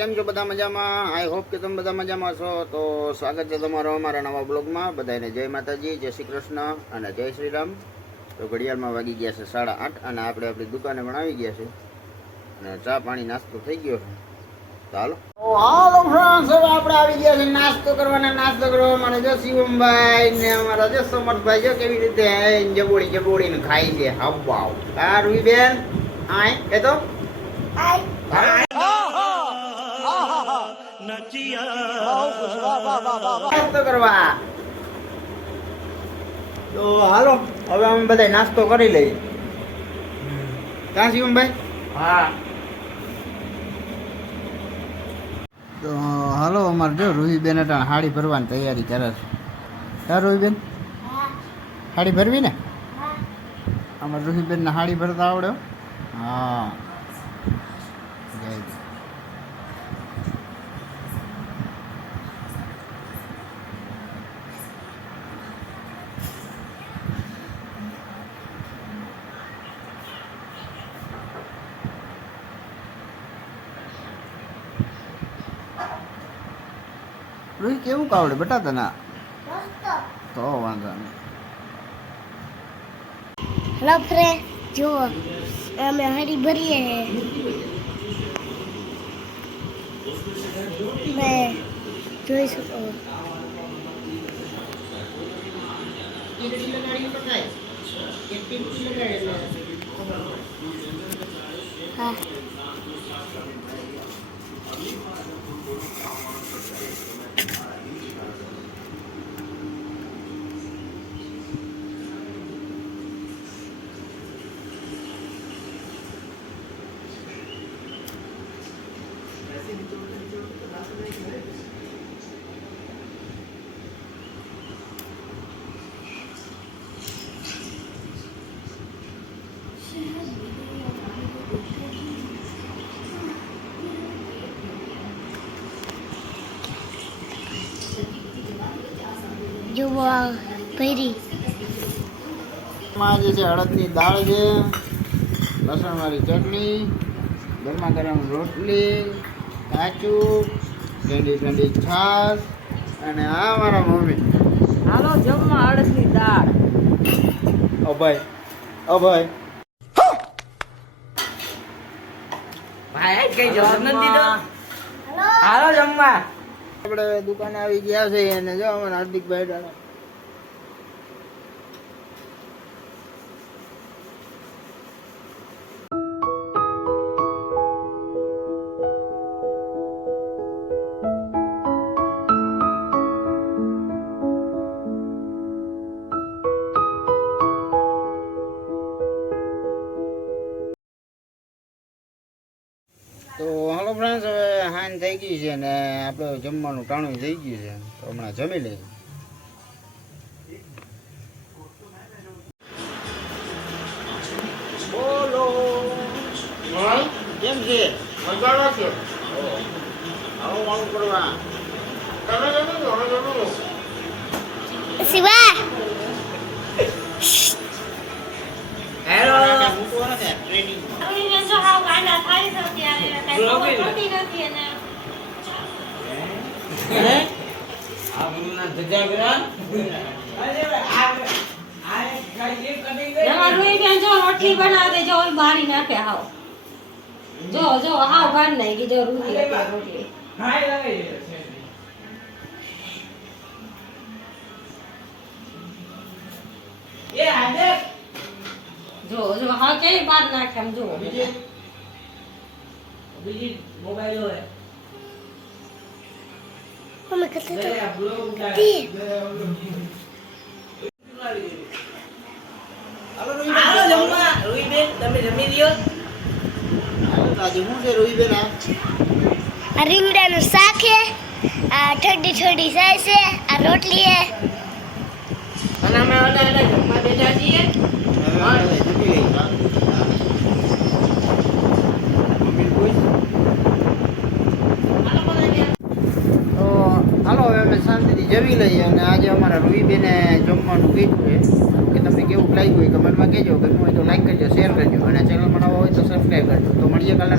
કેમ છો બધા મજામાં? આઈ હોપ કે તમે બધા મજામાં છો. તો સ્વાગત છે તમારો અમારા નવા બ્લોગમાં. બધાને જય માતાજી, જય શ્રી કૃષ્ણ અને જય શ્રી રામ. તો ઘડિયાળમાં વાગી ગયા છે 8:30 અને આપણે આપણી દુકાને પણ આવી ગયા છે અને ચા પાણી નાસ્તો થઈ ગયો છે. તો હાલો ફ્રેન્ડ્સ, હવે આપણે આવી ગયા છે નાસ્તો કરવા માટે. જો શિવમભાઈ ને અમારા જો સમર્થભાઈ જો કેવી રીતે જબોડીને ખાય છે. હાવ આ રૂઈ બેન આય એ તો નાસ્તો કરવા. તો હાલો હવે અમે બધા નાસ્તો કરી લઈએ. ક્યાં શિવમભાઈ? હા. તો હાલો અમારે જો રૂહીબેન અટાણ હાડી ભરવાની તૈયારી કરે છે. હા રૂહીબેન, હાડી ભરવી ને? અમારે રૂહીબેનને હાડી ભરતા આવડે? હા. રૂહી કેવું કાવડે બેટા તને? તો વાંધો નહીં. હેલો ફ્રેન્ડ, જુઓ અમે હાડી ભરીએ મેં જોઈ શકો. હા જુઓ ભરી માં જે છે અડદની દાળ છે, લસણવાળી ચટણી, ગરમા ગરમ રોટલી, કાચું, ઠંડી છાશ અને આ મારા મમ્મી. હાલો જમવા અડદની દાળ. અભય ભાઈ કઈ જવાબ નથી દીધો. હાલો જમવા. આપણે દુકાને આવી ગયા છે અને જો અમારા હાર્દિકભાઈ દાડા. તો હાલો ફ્રેન્ડ્સ, હવે હાન થઈ ગઈ છે ને આપણે જમવાનું ટાણું થઈ ગયું છે. તો હમણાં જમી લઈએ. બોલો કેમ છે? મજામાં છે. આવું વાળું કરવા શિવા હેલો ટ્રેનિંગ જો હાવ ગાંડા થાય છે ત્યારે કઈ ખબર પડતી નથી એને. આ ગુરુના જગ્યા ગરા અરે આ કાઈ એક કદી ગઈ તમાર રોઈ બેન જો રોટલી બનાવે દે જો મારી નાખે હાવ જો હાવ ગાંડ નહીં કે જો રોટલી હાય લગાઈ દે એ આદે જો હા કે બાદ નાખે એમ જો બીજી મોબાઈલ હોય અમે કતે તો હાલો જમવા. રૂહીબેન તમે જમી લ્યો. આજે શું છે રૂહીબેન? આ રીંગણાનું શાક છે, આ ઠંડી સાય છે, આ રોટલી છે. અને અમે ઓલા જમવા બેઠા છીએ. હાલો હવે અમે શાંતિથી જમી લઈએ. અને આજે અમારા રૂહીબેને જમવાનું કીધું છે કે તમને કેવું લાગ્યું હોય કમેન્ટમાં કહેજો. ગમ્યું હોય તો લાઈક કરજો, શેર કરજો અને ચેનલમાં નવા હોય તો સબસ્ક્રાઈબ કરજો. તો મળીએ કાલે.